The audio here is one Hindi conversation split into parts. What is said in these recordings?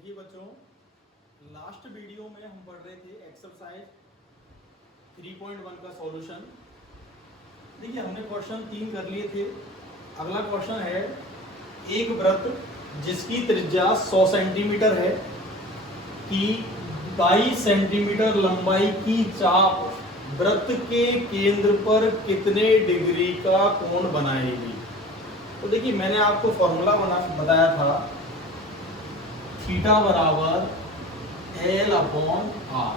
देखिए बच्चों, लास्ट वीडियो में हम पढ़ रहे थे एक्सरसाइज 3.1 का सॉल्यूशन। देखिए हमने क्वेश्चन 3 कर लिए थे। अगला क्वेश्चन है, एक वृत्त जिसकी त्रिज्या 100 सेंटीमीटर है की 22 सेंटीमीटर लंबाई की चाप वृत्त के केंद्र पर कितने डिग्री का कोण बनाएगी। तो देखिए मैंने आपको फॉर्मूला बताया था, थीटा बराबर L अपॉन R।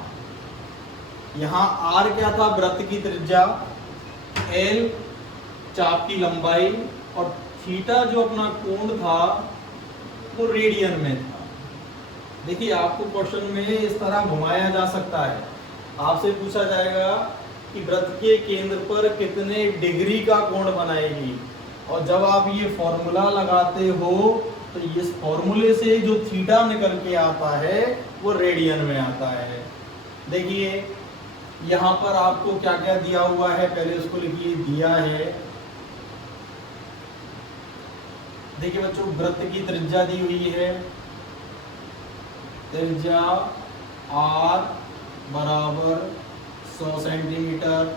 यहाँ R क्या था, वृत्त की त्रिज्या, L चाप की लंबाई और थीटा जो अपना कोण था वो रेडियन में था। देखिए आपको क्वेश्चन में इस तरह घुमाया जा सकता है। आपसे पूछा जाएगा कि वृत्त के केंद्र पर कितने डिग्री का कोण बनाएगी, और जब आप ये फॉर्मूला लगाते हो तो इस फॉर्मूले से जो थीटा निकल के आता है वो रेडियन में आता है। देखिए यहाँ पर आपको क्या क्या दिया हुआ है, पहले उसको लिखिए। दिया है, देखिए बच्चों, वृत्त की त्रिज्या दी हुई है, त्रिज्या R बराबर 100 सेंटीमीटर।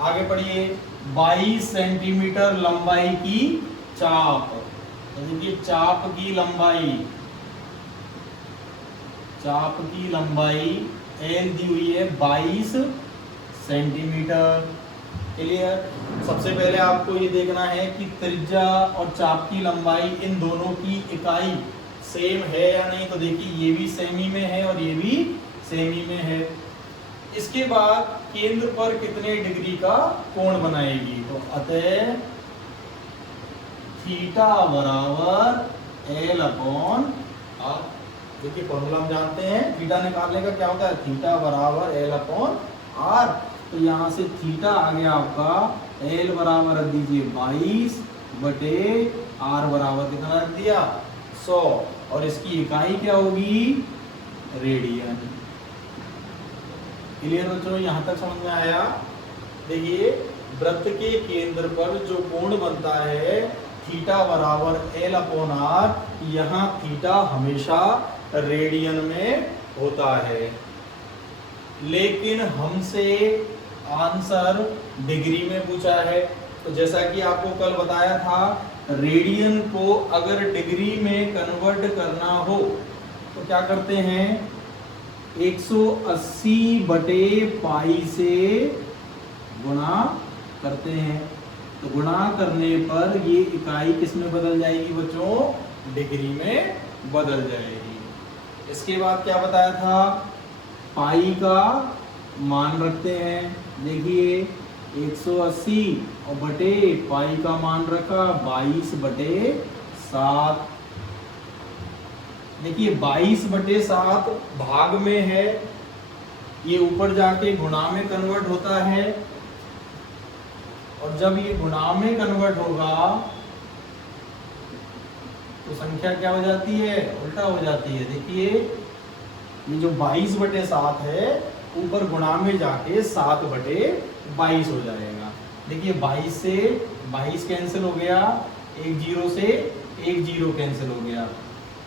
आगे पढ़िए, 22 सेंटीमीटर लंबाई की चाप। तो देखिए चाप की लंबाई L दी हुई है 22 सेंटीमीटर। क्लियर। सबसे पहले आपको ये देखना है कि त्रिज्या और चाप की लंबाई इन दोनों की इकाई सेम है या नहीं। तो देखिए ये भी सेमी में है और ये भी सेमी में है। इसके बाद केंद्र पर कितने डिग्री का कोण बनाएगी। तो अतः थीटा बराबर L अपॉन R। देखिए फॉर्मूला हम जानते हैं, थीटा निकालने का क्या होता है, थीटा बराबर L अपॉन R। तो यहाँ से थीटा आ गया आपका, L बराबर रख दीजिए 22 बटे R बराबर कितना रख दिया 100, और इसकी इकाई क्या होगी, रेडियन। क्लियर बच्चों, यहाँ तक समझ में आया। देखिए वृत्त के केंद्र पर जो कोण बनता है थीटा बराबर L अपॉन R, यहाँ थीटा हमेशा रेडियन में होता है, लेकिन हमसे आंसर डिग्री में पूछा है। तो जैसा कि आपको कल बताया था, रेडियन को अगर डिग्री में कन्वर्ट करना हो तो क्या करते हैं, 180 बटे पाई से गुणा करते हैं। तो गुणा करने पर ये इकाई किस में बदल जाएगी बच्चों, डिग्री में बदल जाएगी। इसके बाद क्या बताया था, पाई का मान रखते हैं। देखिए 180 और बटे पाई का मान रखा 22 बटे 7। देखिए 22 बटे 7 भाग में है, ये ऊपर जाके गुणा में कन्वर्ट होता है, और जब ये गुणा में कन्वर्ट होगा तो संख्या क्या हो जाती है, उल्टा हो जाती है। देखिए ये जो 22 बटे 7 है, ऊपर गुणा में जाके 7 बटे 22 हो जाएगा। देखिए 22 से 22 कैंसिल हो गया, एक जीरो से एक जीरो कैंसिल हो गया।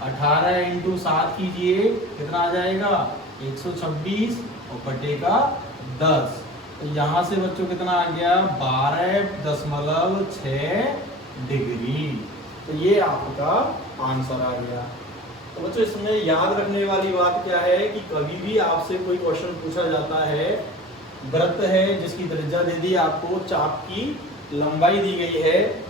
18 इंटू 7 कीजिए, कितना आ जाएगा 126 और बटे का 10। तो यहाँ से बच्चों कितना आ गया, 12.6 डिग्री। तो ये आपका आंसर आ गया। तो बच्चों इसमें याद रखने वाली बात क्या है कि कभी भी आपसे कोई क्वेश्चन पूछा जाता है, वृत्त है जिसकी त्रिज्या दे दी आपको, चाप की लंबाई दी गई है,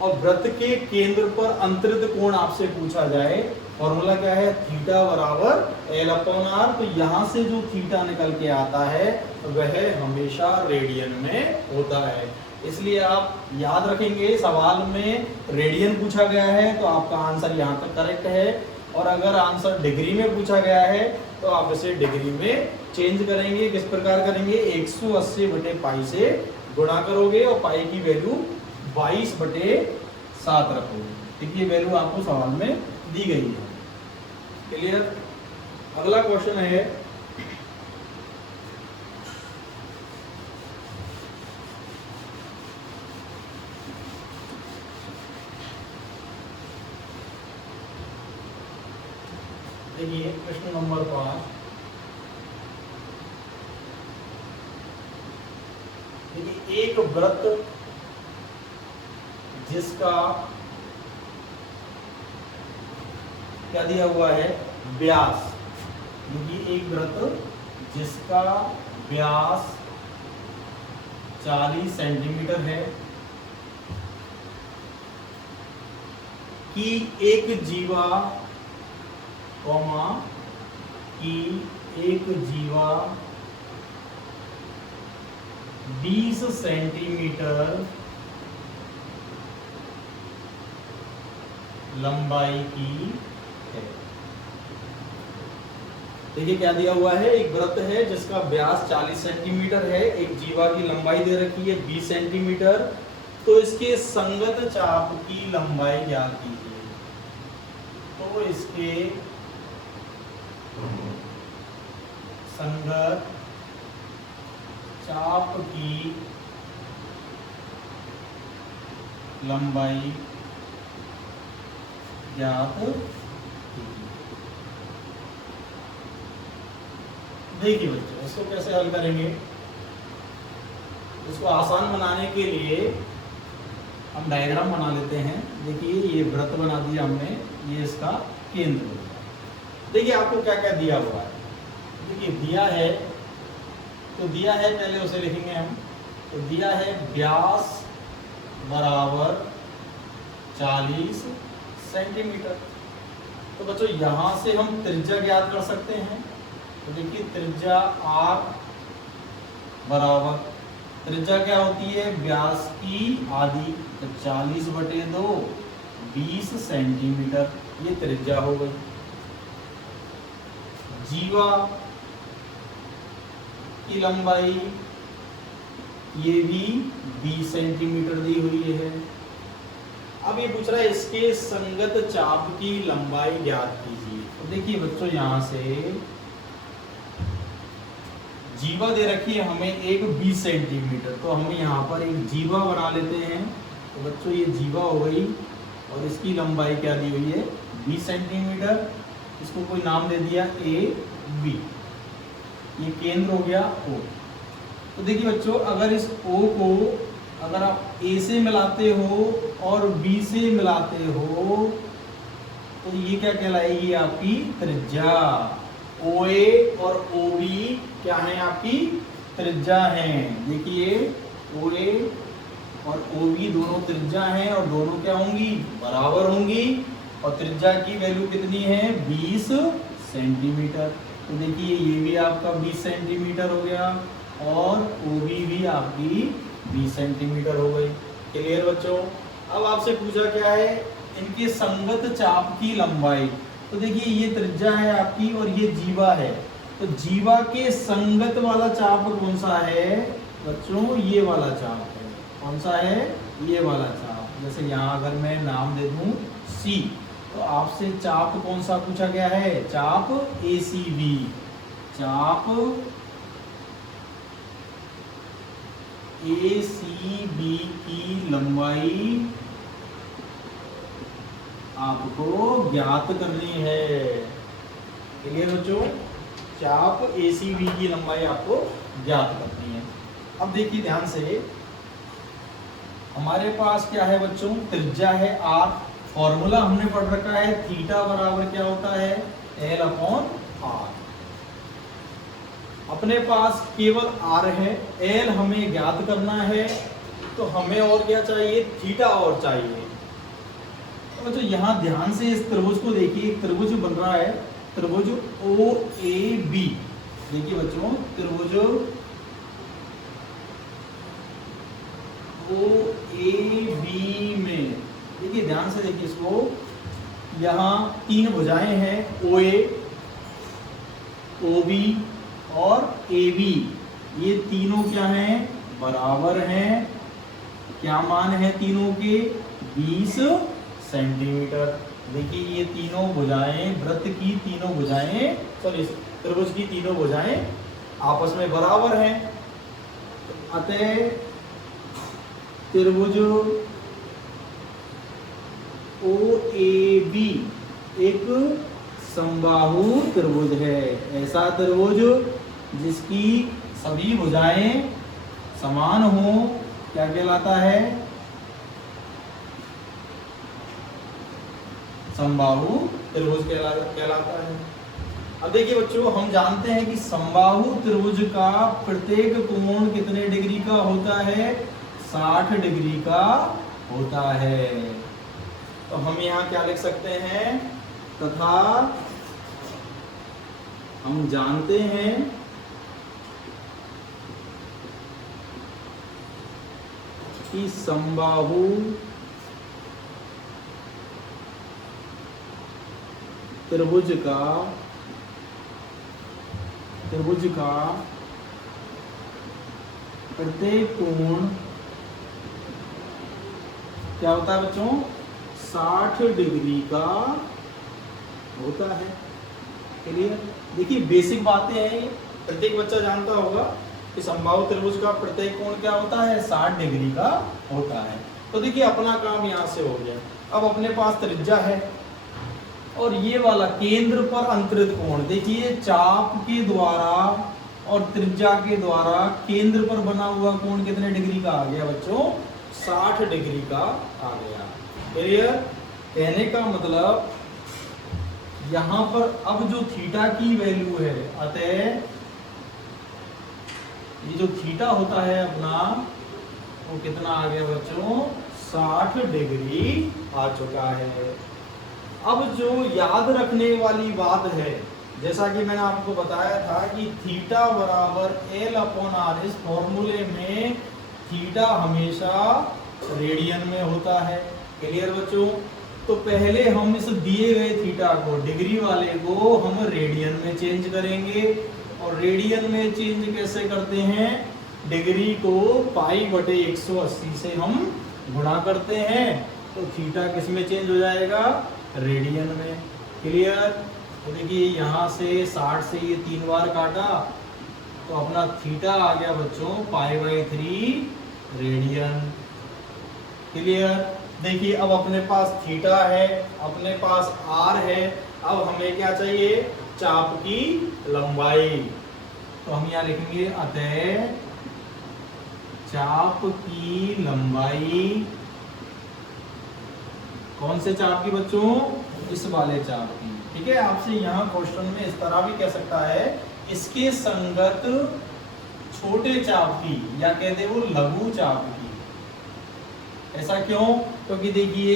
और वृत्त के केंद्र पर अंतरित कोण आपसे पूछा जाए, फॉर्मूला क्या है, थीटा बराबर L अपॉन R। तो यहाँ से जो थीटा निकल के आता है वह हमेशा रेडियन में होता है। इसलिए आप याद रखेंगे, सवाल में रेडियन पूछा गया है तो आपका आंसर यहाँ तक करेक्ट है, और अगर आंसर डिग्री में पूछा गया है तो आप इसे डिग्री में चेंज करेंगे। किस प्रकार करेंगे, 180 बटे पाई से गुणा करोगे और पाई की वैल्यू 22 बटे 7 रखोगे। देखिए वैल्यू आपको सवाल में दी गई है। क्लियर। अगला क्वेश्चन है, देखिए प्रश्न नंबर 5, देखिए एक वृत्त जिसका क्या दिया हुआ है, व्यास। देखिए एक वृत्त जिसका व्यास 40 सेंटीमीटर है कि एक जीवा कॉमा कि एक जीवा 20 सेंटीमीटर लंबाई की है। देखिए क्या दिया हुआ है, एक वृत्त है जिसका व्यास 40 सेंटीमीटर है, एक जीवा की लंबाई दे रखी है 20 सेंटीमीटर, तो इसके संगत चाप की लंबाई ज्ञात कीजिए। तो इसके संगत चाप की लंबाई ज्ञात कीजिए। देखिए बच्चों इसको कैसे हल करेंगे। इसको आसान बनाने के लिए हम डायग्राम बना लेते हैं। देखिए ये वृत्त बना दिया हमने, ये इसका केंद्र हो गया। देखिए आपको क्या क्या दिया हुआ है। देखिए दिया है, तो दिया है पहले उसे लिखेंगे हम। तो दिया है व्यास बराबर 40 सेंटीमीटर। तो बच्चों यहां से हम त्रिज्या ज्ञात कर सकते हैं। तो देखिए त्रिज्या r बराबर, त्रिज्या क्या होती है, व्यास की आधी, तो 40/2 20 सेंटीमीटर, ये त्रिज्या हो गई। जीवा की लंबाई ये भी 20 सेंटीमीटर दी हुई है। अब ये पूछ रहा है इसके संगत चाप की लंबाई ज्ञात कीजिए। तो देखिए बच्चों यहां से जीवा दे रखी है हमें एक 20 सेंटीमीटर, तो हम यहाँ पर एक जीवा बना लेते हैं। तो बच्चों ये जीवा हो गई और इसकी लंबाई क्या दी हुई है 20 सेंटीमीटर। इसको कोई नाम दे दिया ए बी, ये केंद्र हो गया O। तो देखिए बच्चों अगर इस O को अगर आप A से मिलाते हो और B से मिलाते हो तो ये क्या कहलाएगी आपकी त्रिज्या। OA और OB क्या है आपकी त्रिज्या है। देखिए OA और OB दोनों त्रिज्या हैं और दोनों क्या होंगी बराबर होंगी, और त्रिज्या की वैल्यू कितनी है 20 सेंटीमीटर। तो देखिए ये भी आपका 20 सेंटीमीटर हो गया और OB भी आपकी 20 सेंटीमीटर हो गई। क्लियर बच्चों। अब आपसे पूछा क्या है, इनके संगत चाप की लंबाई। तो देखिए ये त्रिज्या है आपकी और ये जीवा है, तो जीवा के संगत वाला चाप कौन सा है बच्चों, ये वाला चाप है। कौन सा है, ये वाला चाप। जैसे यहाँ अगर मैं नाम दे दूं C, तो आपसे चाप कौन सा पूछा गया है, चाप ACB। चाप ACB की लंबाई आपको ज्ञात करनी है। क्लियर बच्चों, चाप ACB की लंबाई आपको ज्ञात करनी है। अब देखिए ध्यान से, हमारे पास क्या है बच्चों, त्रिज्या है R। फॉर्मूला हमने पढ़ रखा है, थीटा बराबर क्या होता है L/R। अपने पास केवल R है, L हमें ज्ञात करना है, तो हमें और क्या चाहिए, थीटा और चाहिए। तो बच्चों यहाँ ध्यान से इस त्रिभुज को देखिए, एक त्रिभुज बन रहा है, त्रिभुज OAB। देखिए बच्चों त्रिभुज OAB में देखिए ध्यान से देखिए इसको, यहाँ 3 भुजाएं हैं OA, OB और AB। ये तीनों क्या हैं बराबर हैं। क्या मान है तीनों के 20 सेंटीमीटर। देखिए ये तीनों भुजाएं, वृत्त की तीनों भुजाएं, सॉरी त्रिभुज की तीनों भुजाएं आपस में बराबर हैं। अतः त्रिभुज OAB एक समबाहु त्रिभुज है। ऐसा त्रिभुज जिसकी सभी भुजाएं समान हो क्या कहलाता है? समबाहु त्रिभुज कहलाता है। अब देखिए बच्चों, हम जानते हैं कि समबाहु त्रिभुज का प्रत्येक कोण कितने डिग्री का होता है? 60 डिग्री का होता है। तो हम यहाँ क्या लिख सकते हैं? तथा हम जानते हैं कि समबाहु त्रिभुज का प्रत्येक कोण क्या होता है बच्चों? 60 डिग्री का होता है। क्लियर? देखिए बेसिक बातें हैं ये, प्रत्येक बच्चा जानता होगा कि समबाहु त्रिभुज का प्रत्येक कोण क्या होता है? 60 डिग्री का होता है। तो देखिए अपना काम यहाँ से हो गया। अब अपने पास त्रिज्या है और ये वाला केंद्र पर अंतरित कोण, देखिए चाप के द्वारा और त्रिज्या के द्वारा केंद्र पर बना हुआ कोण कितने डिग्री का आ गया बच्चों? 60 डिग्री का आ गया। क्लियर? कहने का मतलब यहां पर अब जो थीटा की वैल्यू है, अतः ये जो थीटा होता है अपना वो कितना आ गया बच्चों? 60 डिग्री आ चुका है। अब जो याद रखने वाली बात है, जैसा कि मैंने आपको बताया था कि थीटा बराबर L/R, इस फॉर्मूले में थीटा हमेशा रेडियन में होता है। क्लियर बच्चों? तो पहले हम इस दिए गए थीटा को, डिग्री वाले को हम रेडियन में चेंज करेंगे। और रेडियन में चेंज कैसे करते हैं? डिग्री को π/180 से हम गुणा करते हैं, तो थीटा किस में चेंज हो जाएगा? रेडियन में। क्लियर? तो देखिए यहाँ से 60 से ये 3 बार काटा तो अपना थीटा आ गया बच्चों π/3 रेडियन। क्लियर? देखिए अब अपने पास थीटा है, अपने पास r है, अब हमें क्या चाहिए? चाप की लंबाई। तो हम यहाँ लिखेंगे अतः चाप की लंबाई, कौन से चाप की बच्चों? इस वाले चाप की। ठीक है? आपसे यहाँ क्वेश्चन में इस तरह भी कह सकता है, इसके संगत छोटे चाप की, या कह दे वो लघु चाप की। ऐसा क्यों? क्योंकि देखिए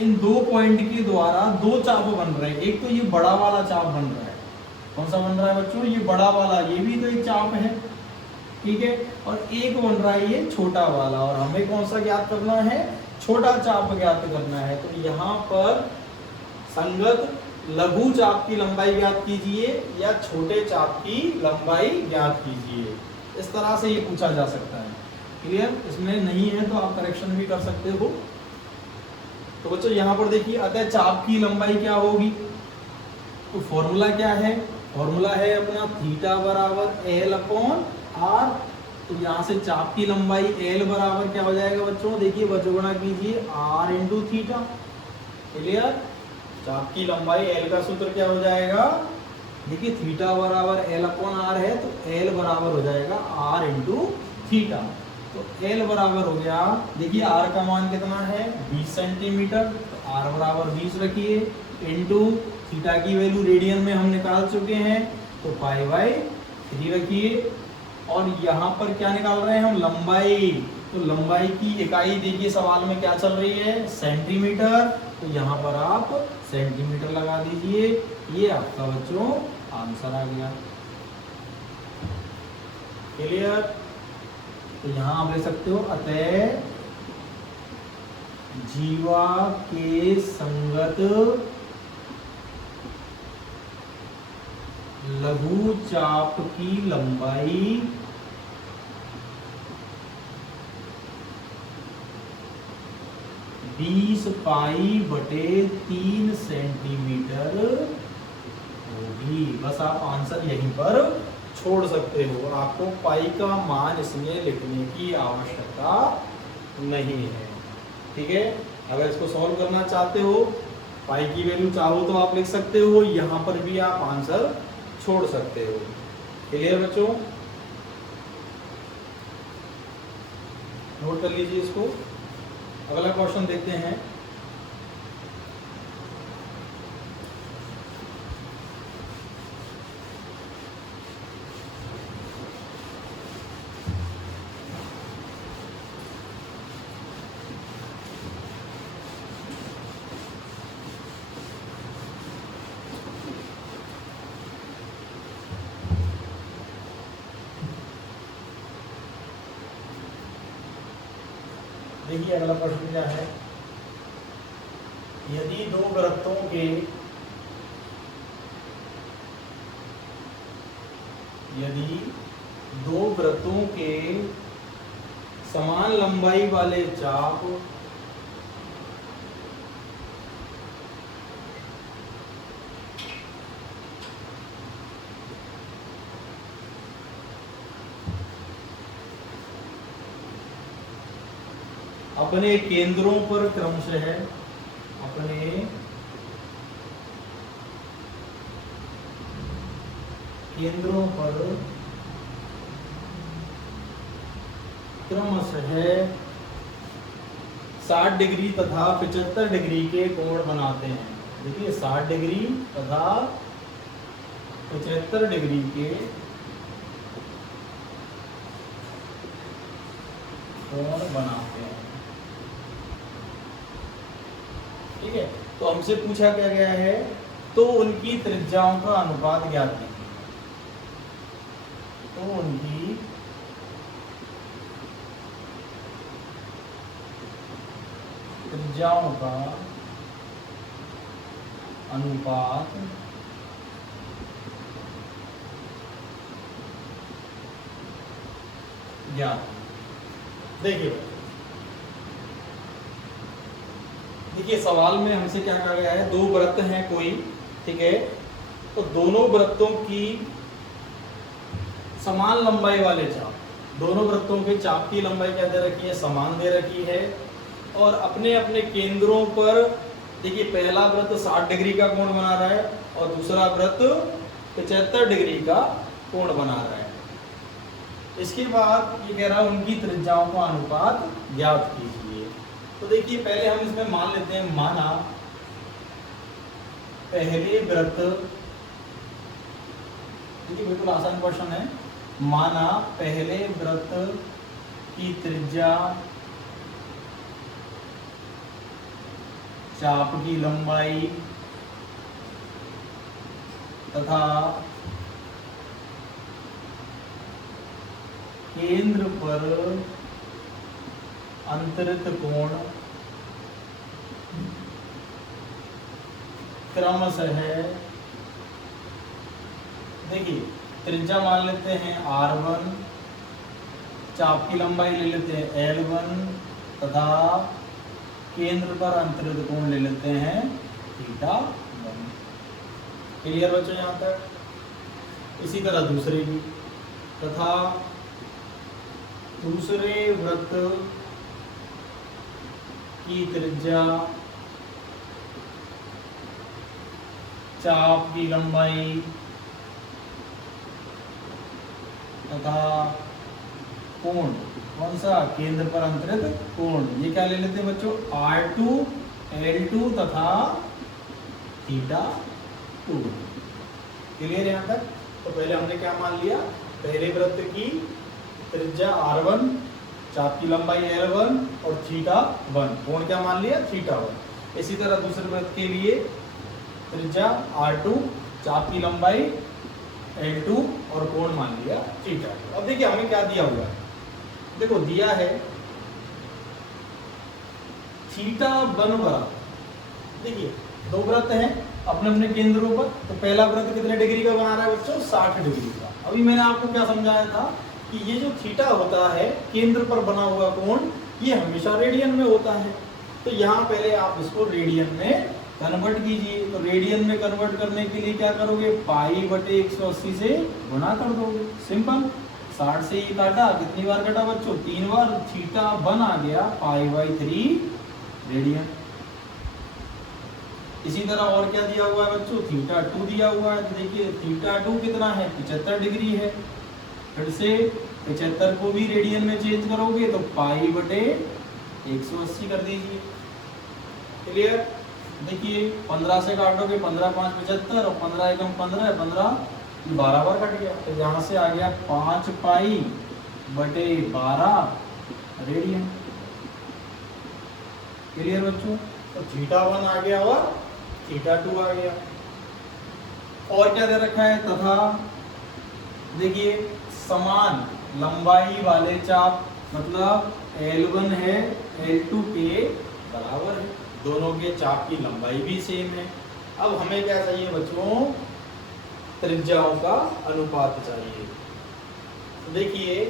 इन दो पॉइंट के द्वारा दो चाप बन रहे हैं। एक तो ये बड़ा वाला चाप बन रहा है, कौन सा बन रहा है बच्चों? ये बड़ा वाला, ये भी तो एक चाप है। ठीक है? और एक बन रहा है ये छोटा वाला, और हमें कौन सा ज्ञात करना है? छोटा चाप ज्ञात करना है। तो यहाँ पर संगत लघु चाप की लंबाई ज्ञात कीजिए या छोटे चाप की लंबाई ज्ञात कीजिए। इस तरह से ये पूछा जा सकता है। क्लियर? इसमें नहीं है तो आप करेक्शन भी कर सकते हो। तो बच्चों यहाँ पर देखिए अतः चाप की लंबाई क्या होगी? तो फॉर्मूला क्या है? फॉर्मूला है अपना थीटा बराबर L/R। तो यहाँ से चाप की लंबाई L बराबर क्या हो जाएगा बच्चों? देखिए बचोगुणा कीजिए R × थीटा। क्लियर? चाप की लंबाई L का सूत्र क्या हो जाएगा? देखिए थीटा बराबर L/R है, तो L बराबर हो जाएगा R × थीटा। तो L बराबर हो गया, देखिए R का मान कितना है? 20 सेंटीमीटर। तो R बराबर 20 रखिए, इंटू थीटा की वैल्यू रेडियन में हम निकाल चुके हैं, तो π/3 रखिए। और यहाँ पर क्या निकाल रहे हैं हम? लंबाई। तो लंबाई की इकाई देखिए सवाल में क्या चल रही है? सेंटीमीटर। तो यहाँ पर आप सेंटीमीटर लगा दीजिए। ये आपका बच्चों आंसर आ गया। क्लियर? तो यहाँ आप ले सकते हो अतः जीवा के संगत लघु चाप की लंबाई π/3 सेंटीमीटर होगी। बस आप आंसर यहीं पर छोड़ सकते हो, और आपको पाई का मान इसमें लिखने की आवश्यकता नहीं है। ठीक है? अगर इसको सॉल्व करना चाहते हो पाई की वैल्यू चाहो तो आप लिख सकते हो, यहाँ पर भी आप आंसर छोड़ सकते हो। क्लियर बच्चों, नोट कर लीजिए इसको। अगला क्वेश्चन देखते हैं। देखिए अगला प्रश्न क्या है। यदि दो वृत्तों के समान लंबाई वाले चाप अपने केंद्रों पर क्रमशः केंद्रों पर क्रमशः 60 डिग्री तथा 75 डिग्री के कोण बनाते हैं। देखिए 60 डिग्री तथा 75 डिग्री के कोण बनाते हैं। ठीक है, तो हमसे पूछा क्या गया है, तो उनकी त्रिज्याओं का अनुपात ज्ञात कीजिए। तो उनकी त्रिज्याओं का अनुपात ज्ञात। देखिए सवाल में हमसे क्या कहा गया है, दो वृत्त हैं कोई, ठीक है, तो दोनों वृत्तों की समान लंबाई वाले चाप, दोनों वृत्तों के चाप की लंबाई क्या दे रखी है, समान दे रखी है, और अपने अपने केंद्रों पर देखिए पहला वृत्त 60 डिग्री का कोण बना रहा है और दूसरा वृत्त 75 डिग्री का कोण बना रहा है। इसके बाद ये कह रहा है उनकी त्रिज्याओं का अनुपात ज्ञात कीजिए। तो देखिए पहले हम इसमें मान लेते हैं, माना पहले वृत्त, देखिए बिल्कुल आसान क्वेश्चन है, माना पहले वृत्त की त्रिज्या चाप की लंबाई तथा केंद्र पर अंतरित कोण क्रमशः है। देखिए त्रिज्या मान लेते हैं R1, चाप की लंबाई ले लेते हैं L1 तथा केंद्र पर अंतरित कोण ले लेते हैं θ1। क्लियर बच्चों यहाँ तक। इसी तरह दूसरे भी, तथा दूसरे वृत्त की त्रिज्या चाप की लंबाई तथा कोण, कौन सा, केंद्र पर अंतरित कोण, ये क्या ले लेते हैं बच्चों, R2, L2 तथा θ2। क्लियर यहाँ तक। तो पहले हमने क्या मान लिया, पहले वृत्त की त्रिज्या R1, चाप की लंबाई L1 और θ1, कोण क्या मान लिया, θ1। इसी तरह दूसरे वृत्त के लिए त्रिज्या R2, चाप की लंबाई L2 और कोण मान लिया θ। अब देखिए हमें क्या दिया हुआ है, देखो दिया है θ1 बराबर, देखिए दो वृत्त हैं अपने अपने केंद्रों पर, तो पहला वृत्त कितने डिग्री का बना रहा है बच्चों, 60 डिग्री का। अभी मैंने आपको क्या समझाया था कि ये जो थीटा होता है केंद्र पर बना हुआ कोण, ये हमेशा रेडियन में होता है। तो यहाँ पहले आप इसको रेडियन में कन्वर्ट कीजिए। तो रेडियन में कन्वर्ट करने के लिए क्या करोगे, पाई बटे 180 से गुणा कर दोगे, सिंपल। 60 से ये काटा, कितनी बार काटा बच्चों, 3 बार, θ1 आ गया पाई/3 रेडियन। इसी तरह और क्या दिया हुआ है बच्चों, थीटा 2 दिया हुआ है। तो देखिए थीटा 2 कितना है, 75 डिग्री है। फिर से 75 को भी रेडियन में चेंज करोगे तो पाई बटे 180 कर दीजिए। क्लियर। देखिए 15 से काटोगे, 15 5 75 और 15 एकम 15 15 12 बार कट गया। तो यहाँ से आ गया 5 पाई बटे 12 रेडियन। क्लियर बच्चों। तो थीटा 1 आ गया और थीटा 2 आ गया। और क्या दे रखा है, तथा देखिए समान लंबाई वाले चाप, मतलब L1 है L2 के बराबर है, दोनों के चाप की लंबाई भी सेम है। अब हमें क्या चाहिए बच्चों, त्रिज्याओं का अनुपात चाहिए। तो देखिए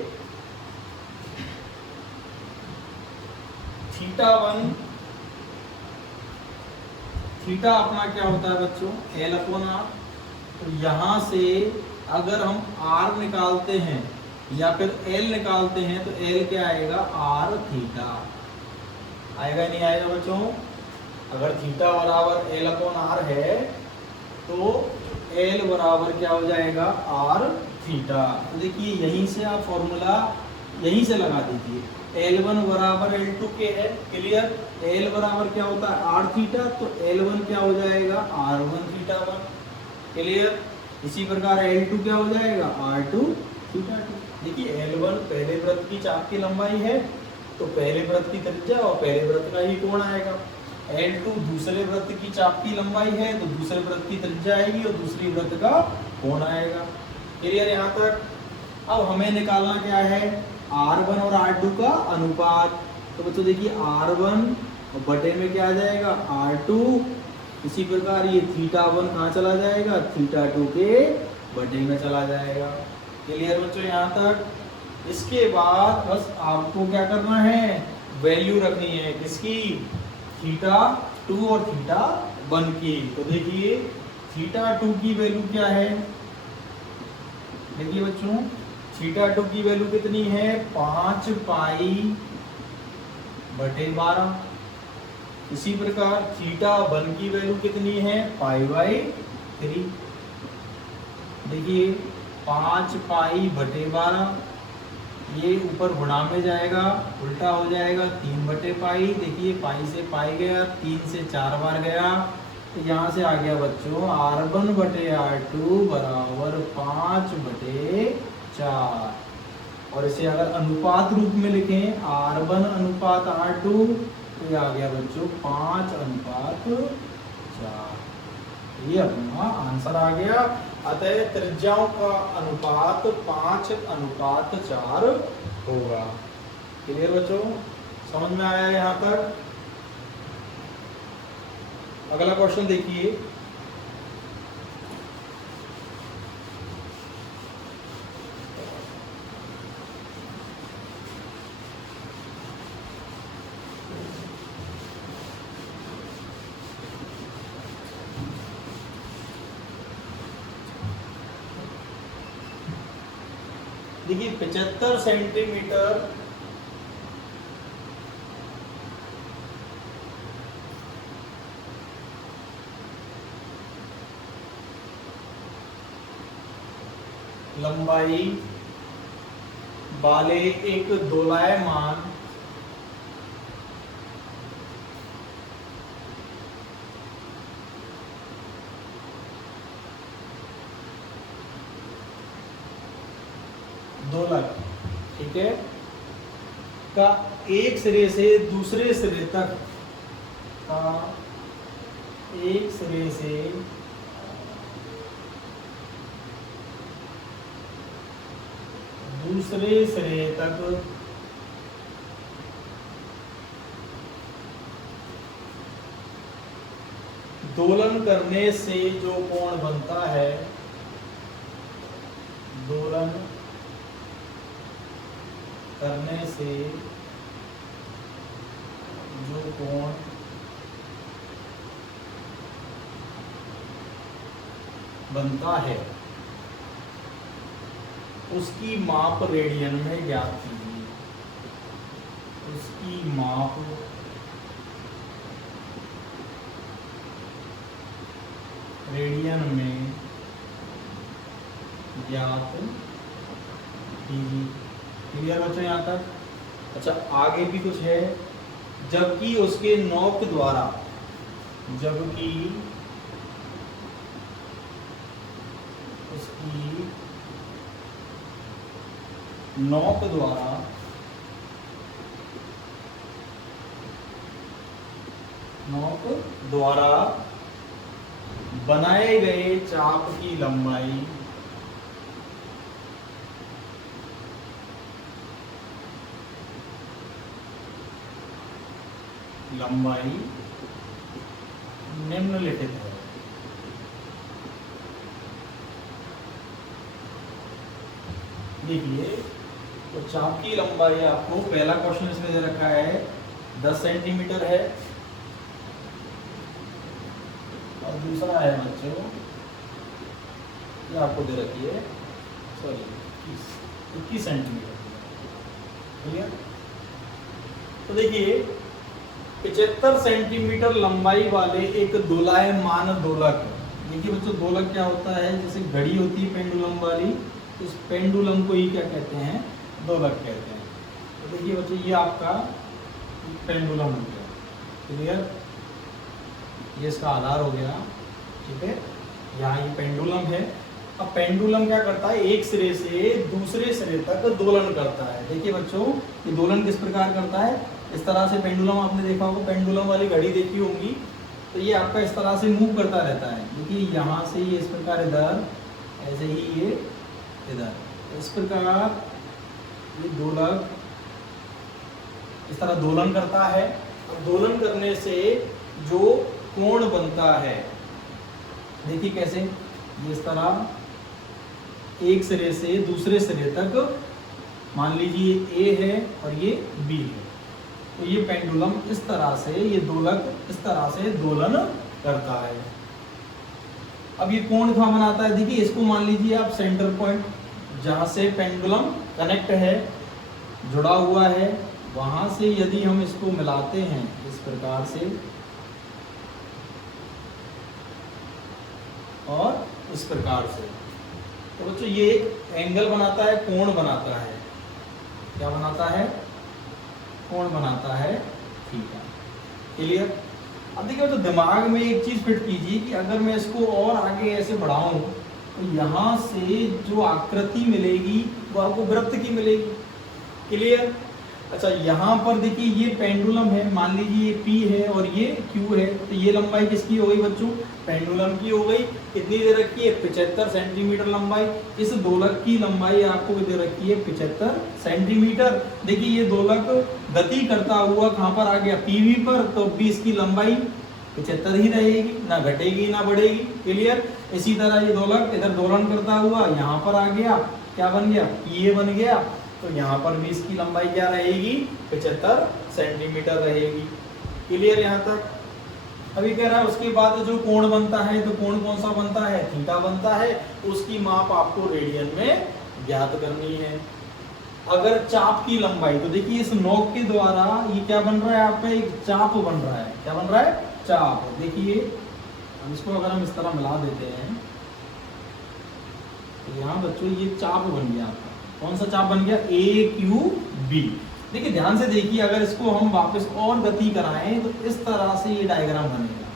थीटा 1, थीटा अपना क्या होता है बच्चों, L/R। तो यहाँ से अगर हम R निकालते हैं या फिर L निकालते हैं तो L क्या आएगा, R थीटा आएगा, नहीं आएगा बच्चों। अगर थीटा बराबर L/R है तो L बराबर क्या हो जाएगा, R थीटा। तो देखिए यहीं से आप फॉर्मूला यहीं से लगा दीजिए। L1 बराबर L2 के है। क्लियर। L बराबर क्या होता है, R थीटा, तो L1 क्या हो जाएगा, R1 थीटा 1। क्लियर। इसी प्रकार L2 क्या हो जाएगा, R2 थीटा 2। देखिए L1 पहले वृत्त की चाप की लंबाई है, तो पहले वृत्त की त्रिज्या और पहले वृत्त का ही कोण आएगा। L2 दूसरे वृत्त की चाप की लंबाई है, तो दूसरे वृत्त की त्रिज्या आएगी और दूसरी वृत्त का कोण आएगा। क्लियर यहाँ तक। अब हमें निकालना क्या है, R1 और R2 का अनुपात। तो बच्चों देखिए R1 बटे में क्या आ जाएगा, R2। इसी प्रकार ये थीटा 1 कहाँ चला जाएगा, थीटा 2 के बटे में चला जाएगा। क्लियर बच्चों यहाँ तक। इसके बाद बस आपको क्या करना है, वैल्यू रखनी है किसकी, थीटा 2 और थीटा 1 की। तो देखिए थीटा 2 की वैल्यू क्या है, देखिए बच्चों थीटा 2 की वैल्यू कितनी है, 5 पाई बटे 12। इसी प्रकार थीटा 1 की वैल्यू कितनी है, पाई बाई 3। देखिए 5 पाई बटे 12, ये ऊपर गुणा में जाएगा, उल्टा हो जाएगा 3 बटे पाई। देखिए पाई से पाई गया, 3 से 4 बार गया, तो यहाँ से आ गया बच्चों R1 बटे R2 बराबर 5 बटे 4। और इसे अगर अनुपात रूप में लिखें, R1 अनुपात R2, तो ये आ गया बच्चों 5 अनुपात 4। ये अपना आंसर आ गया। अतः त्रिज्याओं का अनुपात 5 अनुपात 4 होगा। क्लियर बच्चों, समझ में आया यहाँ तक। अगला क्वेश्चन देखिए, देखिए 75 सेंटीमीटर लंबाई वाले एक दोलायमान दोलक, ठीक है, का एक सिरे से दूसरे सिरे तक का एक सिरे से दूसरे सिरे तक दोलन करने से जो कोण बनता है, दोलन करने से जो कोण बनता है, उसकी माप रेडियन में ज्ञात कीजिए। उसकी माप रेडियन में ज्ञात कीजिए। क्लियर बच्चों यहाँ तक? अच्छा, आगे भी कुछ है। जबकि उसके नोक द्वारा, जबकि उसकी नोक द्वारा बनाए गए चाप की लंबाई निम्नलिखित है। देखिए, तो चाप की लंबाई आपको पहला क्वेश्चन इसमें दे रखा है 10 सेंटीमीटर है, और दूसरा है बच्चों ये आपको दे रखी है, सॉरी 21 सेंटीमीटर। ठीक है, तो देखिए 75 सेंटीमीटर लंबाई वाले एक दोलायमान दोलक। देखिए बच्चों, दोलक क्या होता है? जैसे घड़ी होती है पेंडुलम वाली, इस पेंडुलम को ही क्या कहते हैं? दोलक कहते हैं। तो देखिए बच्चों, ये आपका पेंडुलम हो गया। क्लियर? ये इसका आधार हो गया। ठीक है, यहाँ ये पेंडुलम है। अब पेंडुलम क्या करता है? एक सिरे से दूसरे सिरे तक दोलन करता है। देखिए बच्चों, ये दोलन किस प्रकार करता है? इस तरह से पेंडुलम आपने देखा होगा, पेंडुलम वाली घड़ी देखी होंगी, तो ये आपका इस तरह से मूव करता रहता है। देखिए यहाँ से ये इस प्रकार इधर, ऐसे ही ये इधर, इस प्रकार ये दोलक इस तरह दोलन करता है। और दोलन करने से जो कोण बनता है, देखिए कैसे, ये इस तरह एक सिरे से दूसरे सिरे तक, मान लीजिए ए है और ये बी है, तो ये पेंडुलम इस तरह से, ये दोलक इस तरह से दोलन करता है। अब ये कोण कहाँ बनाता है? देखिए इसको मान लीजिए आप सेंटर पॉइंट, जहाँ से पेंडुलम कनेक्ट है, जुड़ा हुआ है, वहां से यदि हम इसको मिलाते हैं इस प्रकार से और इस प्रकार से, तो बच्चों ये एक एंगल बनाता है, कोण बनाता है। क्या बनाता है? कोण बनाता है। ठीक है, क्लियर? अब देखिए तो दिमाग में एक चीज फिट कीजिए कि अगर मैं इसको और आगे ऐसे बढ़ाऊं तो यहाँ से जो आकृति मिलेगी वो आपको वृत्त की मिलेगी। क्लियर? अच्छा, यहाँ पर देखिए ये पेंडुलम है, मान लीजिए ये P है और ये Q है, तो ये लंबाई किसकी हो गई बच्चों? पेंडुलम की हो गई। कितनी दे रखी है? 75 सेंटीमीटर लंबाई। इस दोलक की लंबाई आपको दे रखी है 75 सेंटीमीटर। देखिए ये दोलक गति करता हुआ कहाँ पर आ गया? PV पर, तो भी इसकी लंबाई 75 ही रहेगी, ना घटेगी ना बढ़ेगी। क्लियर? इसी तरह ये दोलक इधर दोलन करता हुआ यहाँ पर आ गया, क्या बन गया? PA बन गया, तो यहाँ पर भी इसकी लंबाई क्या रहेगी? 75 सेंटीमीटर रहेगी। क्लियर यहाँ तक? अभी कह रहा है उसके बाद जो कोण बनता है, तो कोण कौन सा बनता है? थीटा बनता है। उसकी माप आपको रेडियन में ज्ञात करनी है। अगर चाप की लंबाई, तो देखिए इस नोक के द्वारा ये क्या बन रहा है? आपका एक चाप बन रहा है। क्या बन रहा है? चाप। देखिए इसको अगर हम इस तरह मिला देते हैं तो यहाँ बच्चों ये चाप बन गया आपका। कौन सा चाप बन गया? AQB। देखिए ध्यान से देखिए, अगर इसको हम वापस और गति कराएं तो इस तरह से ये डायग्राम बनेगा।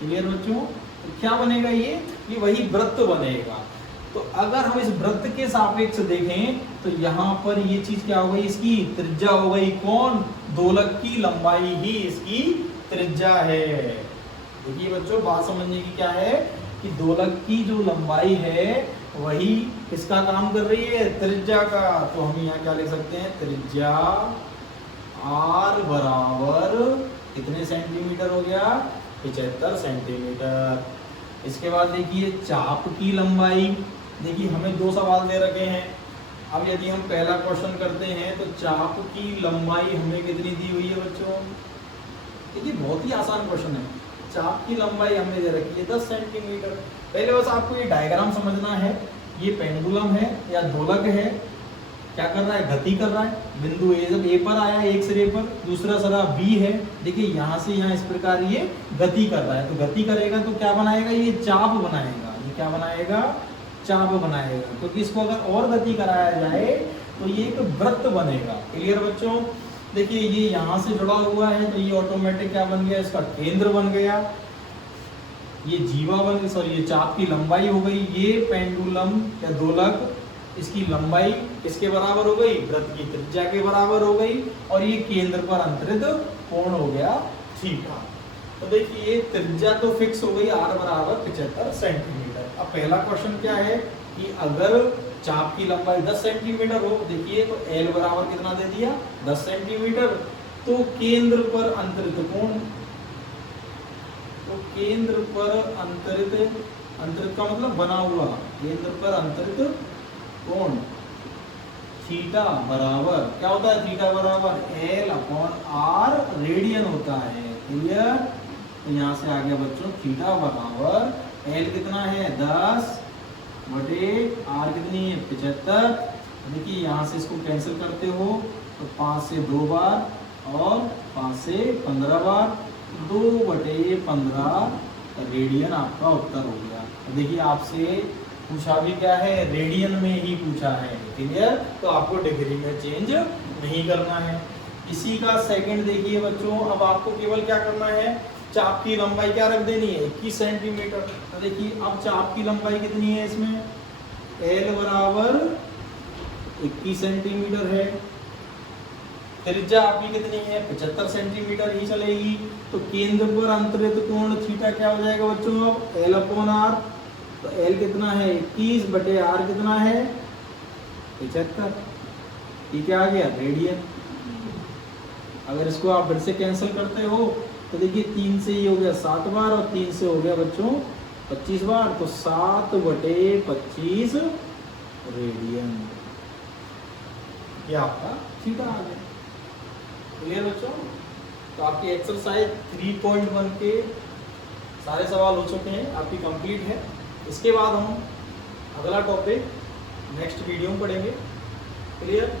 क्लियर बच्चों? तो क्या बनेगा? ये वही वृत्त बनेगा। तो अगर हम इस वृत्त के सापेक्ष देखें तो यहाँ पर ये चीज क्या हो गई? इसकी त्रिज्या हो गई। कौन? दोलक की लंबाई ही इसकी त्रिज्या है। देखिए बच्चों, बात समझने की क्या है कि दोलक की जो लंबाई है वही किसका काम कर रही है? त्रिज्या का। तो हम यहाँ क्या लिख सकते हैं? त्रिज्या R बराबर कितने सेंटीमीटर हो गया? 75 सेंटीमीटर। इसके बाद देखिए चाप की लंबाई। देखिए हमें दो सवाल दे रखे हैं। अब यदि हम पहला क्वेश्चन करते हैं तो चाप की लंबाई हमें कितनी दी हुई है बच्चों? देखिए बहुत ही आसान क्वेश्चन है। चाप की लंबाई हमें दे रखी है 10 सेंटीमीटर। पहले बस आपको ये डायग्राम समझना है। ये पेंडुलम है या दोलक है, क्या कर रहा है, गति कर रहा है। बिंदु ए जब ए पर आया एक सिरे पर, दूसरा सिरा बी है, देखिए यहाँ से यहाँ इस प्रकार ये गति कर रहा है, तो गति करेगा तो क्या बनाएगा, ये चाप बनाएगा। ये क्या बनाएगा, चाप बनाएगा। क्योंकि इसको अगर और गति कराया जाए तो ये एक वृत्त बनेगा। क्लियर बच्चों, देखिए ये यहाँ से जुड़ा हुआ है तो ये ऑटोमेटिक क्या बन गया, इसका केंद्र बन गया। ये जीवा बन, सॉरी ये चाप की लंबाई हो गई। ये पेंडुलम या दोलक, इसकी लंबाई किसके बराबर हो गई, वृत्त की त्रिज्या के बराबर हो गई। और ये केंद्र पर अंतरित कोण हो गया थीटा। तो देखिए ये त्रिज्या तो फिक्स हो गई, r बराबर 75 सेंटीमीटर। अब पहला क्वेश्चन क्या है कि अगर चाप की लंबाई 10 सेंटीमीटर हो, देखिए तो l बराबर कितना दे दिया, 10 सेंटीमीटर। तो केंद्र पर अंतरित कोण, तो केंद्र पर अंतरित, अंतरित का मतलब बना हुआ, केंद्र पर अंतरित कोण थीटा बराबर क्या होता है, थीटा बराबर L/r रेडियन होता है। क्लियर, तो यहाँ से आ गया बच्चों थीटा बराबर L कितना है 10 बटे R कितनी है 75। देखिए यहाँ से इसको कैंसिल करते हो तो 5 से 2 बार और 5 से 15 बार, 2 बटे 15 रेडियन आपका उत्तर हो गया। तो देखिए आपसे पूछा भी क्या है, रेडियन में ही पूछा है। क्लियर, तो आपको डिग्री में चेंज नहीं करना है। इसी का सेकंड देखिए बच्चों, अब आपको केवल क्या करना है, चाप की लंबाई क्या रख देनी है 21 सेंटीमीटर। तो देखिए अब चाप की लंबाई कितनी है इसमें, L बराबर 21 सेंटीमीटर है। त्रिज्या आपकी कितनी है 75 सेंटीमीटर ही चलेगी। तो केंद्र पर अंतरित कोण थीटा क्या हो जाएगा बच्चों, अब L/r। तो L कितना है 21 बटे R कितना है 75। ये क्या आ गया, रेडियन। अगर इसको आप फिर से कैंसिल करते हो तो देखिए 3 से ये हो गया 7 बार और 3 से हो गया बच्चों 25 बार, तो 7 बटे 25 रेडियन। ये आपका थीटा आ गया। क्लियर बच्चों, तो आपकी एक्सरसाइज 3.1 के सारे सवाल हो चुके हैं, आपकी कंप्लीट है। इसके बाद हम अगला टॉपिक नेक्स्ट वीडियो में पढ़ेंगे। क्लियर।